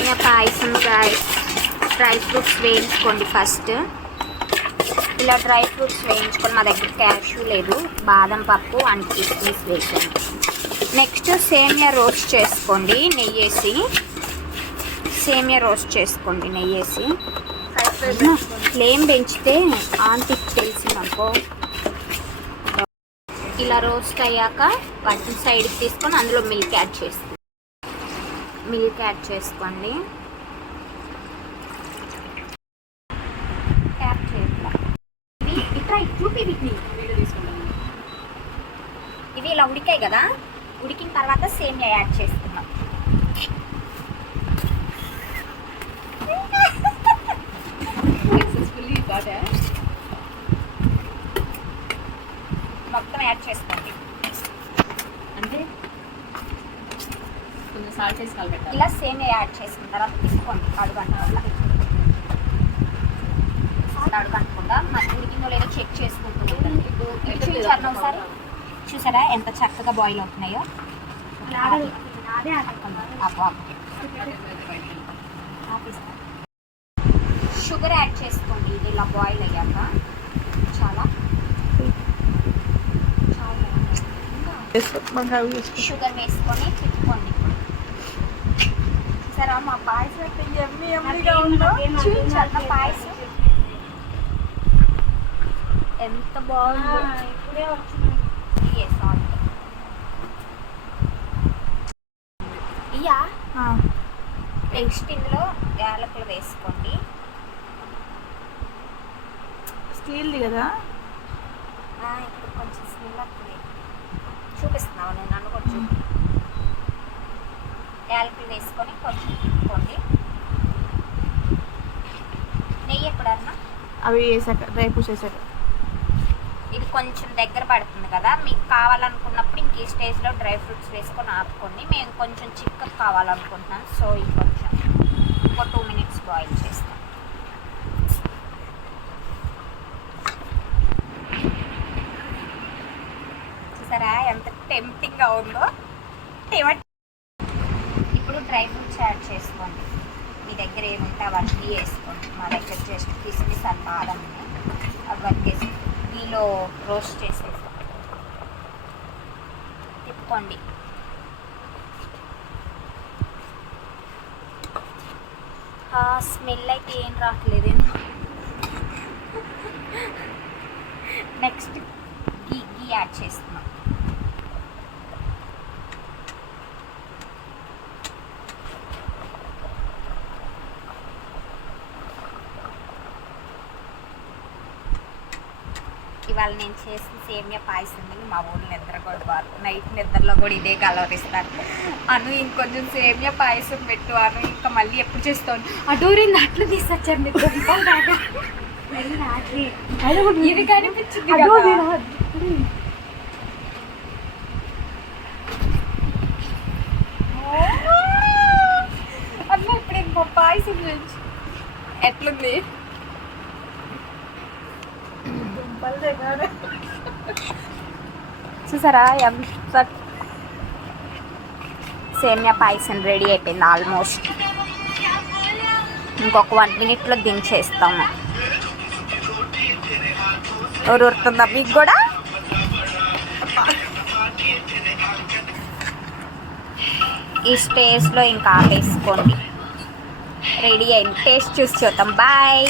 సేమియా పాయసం guys. Dry fruits వేయించుకోండి first. ఇలా డ్రై ఫ్రూట్స్ వేయించుకొని, మా దగ్గర క్యాష్యూ లేదు, బాదం పప్పు అండ్ కిస్మిస్ వేసాను. నెక్స్ట్ సేమియా రోస్ట్ చేసుకోండి నెయ్యేసి. సేమియా రోస్ట్ చేసుకోండి నెయ్యేసి. ఫ్లేమ్ పెంచితే ఆంటీకి తెలిసిందనుకో. ఇలా రోస్ట్ అయ్యాక వాటిని సైడ్కి తీసుకొని అందులో మిల్క్ యాడ్ చేసుకోండి. మిల్క్ యాడ్ చేసుకోండి. యాడ్ చేయాలి. ఇవి ఇలా ఉడికాయి కదా, ఉడికిన తర్వాత సేమియా యాడ్ చేసుకున్నాం. మొత్తం యాడ్ చేసుకోండి. అంటే కొంచెం సాల్ట్ వేసి కలపెట్టాలి. ఇలా సేమియా యాడ్ చేసుకున్న తర్వాత తీసుకోండి. అడుగంటకుండా మళ్ళీ ఉడికిందో లేదో చెక్ చేసుకుంటుంది. చూసారు ఒకసారి, చూసారా ఎంత చక్కగా బాయిల్ అవుతున్నాయో. షుగర్ యాడ్ చేసుకోండి. ఇది ఇలా బాయిల్ అయ్యాక చాలా షుగర్ వేసుకొని తిప్పుకోండి. సరే మా పాయసం పాయసం ఎంత బాగుందో. ఇప్పుడే వచ్చింది. ఇయా నెక్స్ట్ ఇందులో యాలకులు వేసుకోండి. స్టీల్ది కదా, ఇప్పుడు కొంచెం స్మెల్ వస్తుంది. చూపిస్తున్నావు నేను, నన్ను కొంచెం యాలకులు వేసుకొని కొంచెం తిప్పుకోండి. నెయ్యి ఎప్పుడన్నా అవి వేసాక డ్రై ఫ్రూట్స్ వేసాక ఇది కొంచెం దగ్గర పడుతుంది కదా, మీకు కావాలనుకున్నప్పుడు ఇంక ఈ స్టేజ్లో డ్రై ఫ్రూట్స్ వేసుకొని ఆపుకోండి. మేము కొంచెం చిక్కగా కావాలనుకుంటున్నాం, సో ఇది కొంచెం ఒక 2 minutes బాయిల్ చేస్తాం. చూసారా ఎంత టెంప్టింగ్గా ఉందో. ఇప్పుడు డ్రై ఫ్రూట్స్ యాడ్ చేసుకోండి. మీ దగ్గర ఏముంటే అవన్నీ వేసుకోండి. మా దగ్గర జస్ట్ కిస్మిస్ అండ్ బాదం అవన్నీ వేసి దీనిలో రోస్ట్ చేసేసి తిప్పుకోండి. స్మెల్ అయితే ఏం రావట్లేదు. నెక్స్ట్ గీ యాడ్ చేస్తున్నాం. ఇవాళ నేను చేసిన సేమియా పాయసం మా ఊళ్ళో నిద్ర కూడా నైట్ నిద్రలో కూడా ఇదే కలవరిస్తాను. అను ఇంకొంచెం సేమియా పాయసం పెట్టు అను, ఇంకా మళ్ళీ ఎప్పుడు చేస్తాను. అడూరింది అట్లు తీసుకొచ్చండి. ఇది కనిపించింది అట్లా. ఇప్పుడు ఇంకో పాయసం నుంచి ఎట్లుంది చూసారా ఎంత సేమియా పాయసం రెడీ అయిపోయింది ఆల్మోస్ట్. ఇంకొక 1 minute దించేస్తాము. ఊరుతుందా మీకు కూడా? ఈ స్టేజ్లో ఇంకా ఆపేసుకోండి. రెడీ అయింది. టేస్ట్ చూసి చూద్దాం. బాయ్.